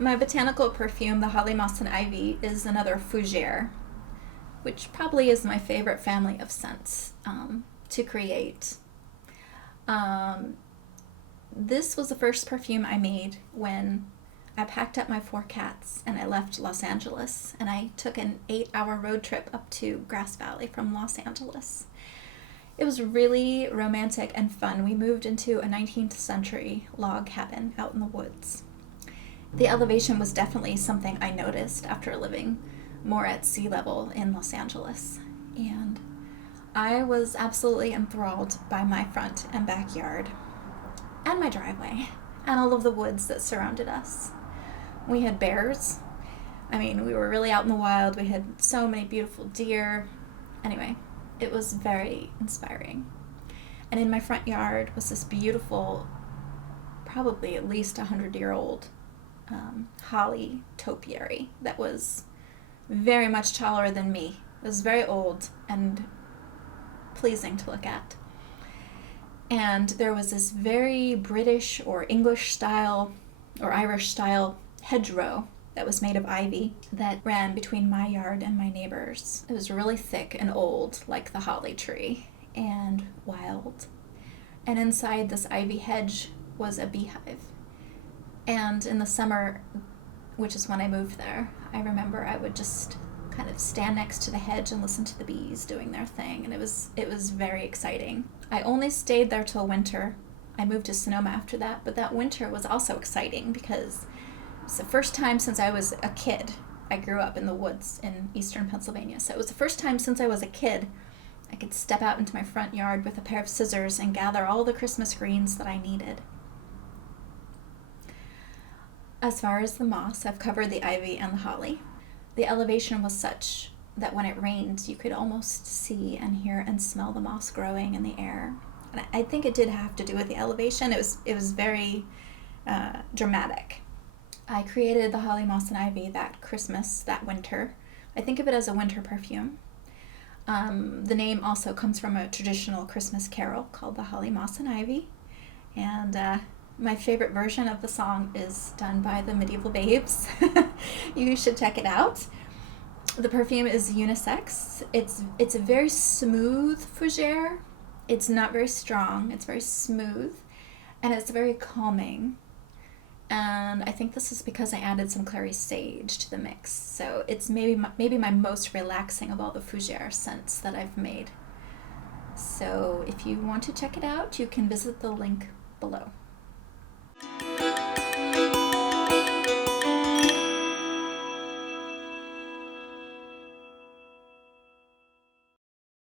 My botanical perfume, the holly, moss, and ivy, is another fougere, which probably is my favorite family of scents to create. Um, this was the first perfume I made when I packed up my 4 cats and I left Los Angeles, and I took an 8-hour road trip up to Grass Valley from Los Angeles. It was really romantic and fun. We moved into a 19th century log cabin out in the woods. The elevation was definitely something I noticed after living more at sea level in Los Angeles. And I was absolutely enthralled by my front and backyard and my driveway and all of the woods that surrounded us. We had bears. I mean, we were really out in the wild. We had so many beautiful deer. Anyway, it was very inspiring. And in my front yard was this beautiful, probably at least 100-year-old holly topiary that was very much taller than me. It was very old and pleasing to look at. And there was this very British or English style or Irish style hedgerow that was made of ivy that ran between my yard and my neighbor's. It was really thick and old, like the holly tree, and wild. And inside this ivy hedge was a beehive. And in the summer, which is when I moved there, I remember I would just kind of stand next to the hedge and listen to the bees doing their thing, and it was very exciting. I only stayed there till winter. I moved to Sonoma after that, but that winter was also exciting because it's the first time since I was a kid. I grew up in the woods in eastern Pennsylvania, so it was the first time since I was a kid I could step out into my front yard with a pair of scissors and gather all the Christmas greens that I needed. As far as the moss, I've covered the ivy and the holly. The elevation was such that when it rained, you could almost see and hear and smell the moss growing in the air. And I think it did have to do with the elevation. It was very dramatic. I created the holly, moss, and ivy that Christmas, that winter. I think of it as a winter perfume. The name also comes from a traditional Christmas carol called the Holly, Moss, and Ivy. And my favorite version of the song is done by the Medieval Babes. You should check it out. The perfume is unisex. It's a very smooth fougere. It's not very strong. It's very smooth. And it's very calming. And I think this is because I added some clary sage to the mix. So it's maybe my most relaxing of all the fougere scents that I've made. So if you want to check it out, you can visit the link below.